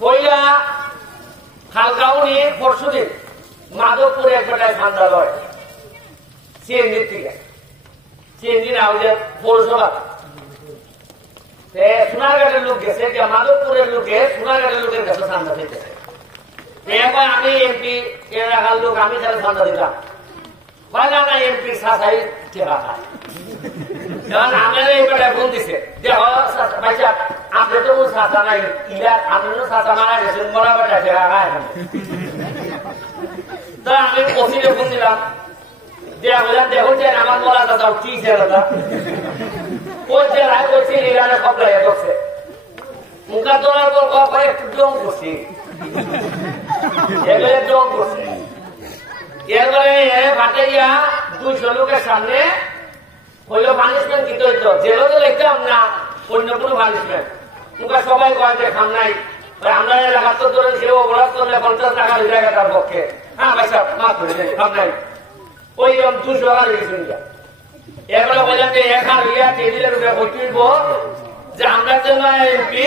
পয়লা খালগাউনি পরশুদিন মাধবপুরে একটা ঠান্ডা লয় সিএনজির থেকে সিএনজি না ওই যে পৌরসভা সোনারঘাটের লোক গেছে মাধবপুরের লোকে সোনারঘাটের লোকের কাছে ঠান্ডা দিতেছে আমি এমপি এর রাখার লোক আমি তাহলে ঠান্ডা দিতাম হয় না না এমপি শাসাই টেকা খায় আমার এই বেটায় ফোন দিছে দেখো ভাইসা আপনি তো শাসা নাই ইলা আপনি শাসা মারা গেছেন মরা বেটা টেকা খায় তো আমি ওসিলে ফোন দিলাম দিয়া বললাম দেখুন যে আমার মরা দাদা কি দাদা ওই যে রায় বলছি ইরানে সব লাগে করছে মুখা তোলার পর একটু জম করছি এগুলো জম করছে এরপরে ভাটে গিয়া 200 লোকের সামনে হইলো পানিশমেন্ট দিতে হইতো জেলও তো লিখতাম না অন্য কোনো পানিশমেন্ট মুখা সবাই কয় যে খাম নাই আমরা এলাকার তো ধরে ছিল অপরাধ করলে 50 টাকা হয়ে যায় তার পক্ষে হ্যাঁ ভাই সাহেব মাফ করে দেয় খাম নাই ওই 200 টাকা লেগেছিল এগুলো বললাম যে এখান ইয়া টেবিলের উপরে বসিব যে আমরা জন্য এমপি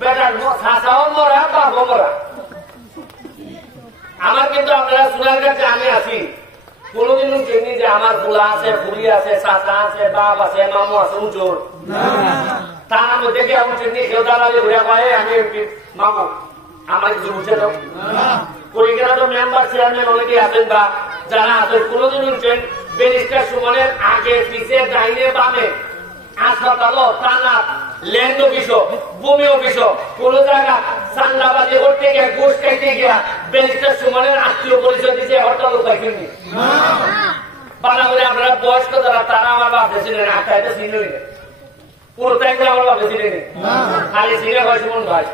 বেটার শাসাও মরা বাপও মরা আমার কিন্তু আপনারা শোনার কাছে আমি আছি কোনদিনও চিনি যে আমার ফুলা আছে ফুলি আছে চাচা আছে বাপ আছে মামু আছে উঁচুর তার মধ্যে কি আমি চিনি কেউ দাঁড়ালে ঘুরে কয়ে আমি এমপি মামু আমার কিছু বুঝে দাও পরীক্ষা তো মেম্বার চেয়ারম্যান অনেকে আছেন বা যারা আছেন কোনদিন উঠছেন ব্যারিস্টার সুমনের আগে পিছিয়ে ডাইনে বামে হাসপাতাল থানা ল্যান্ড অফিস ভূমি অফিস কোন জায়গা চান্দাবাজি করতে গিয়ে ঘুষ খাইতে গিয়া ব্যারিস্টার সুমনের আত্মীয় পরিচয় দিচ্ছে হরতাল পাইছেননি বানা করে আপনারা বয়স্ক যারা তারা আমার বাপ ছিলেন আটটা চিনই পুরো টাইমটা আমার বাপে ছিলেন খালি ছিঁড়ে হয় সুমন ভাই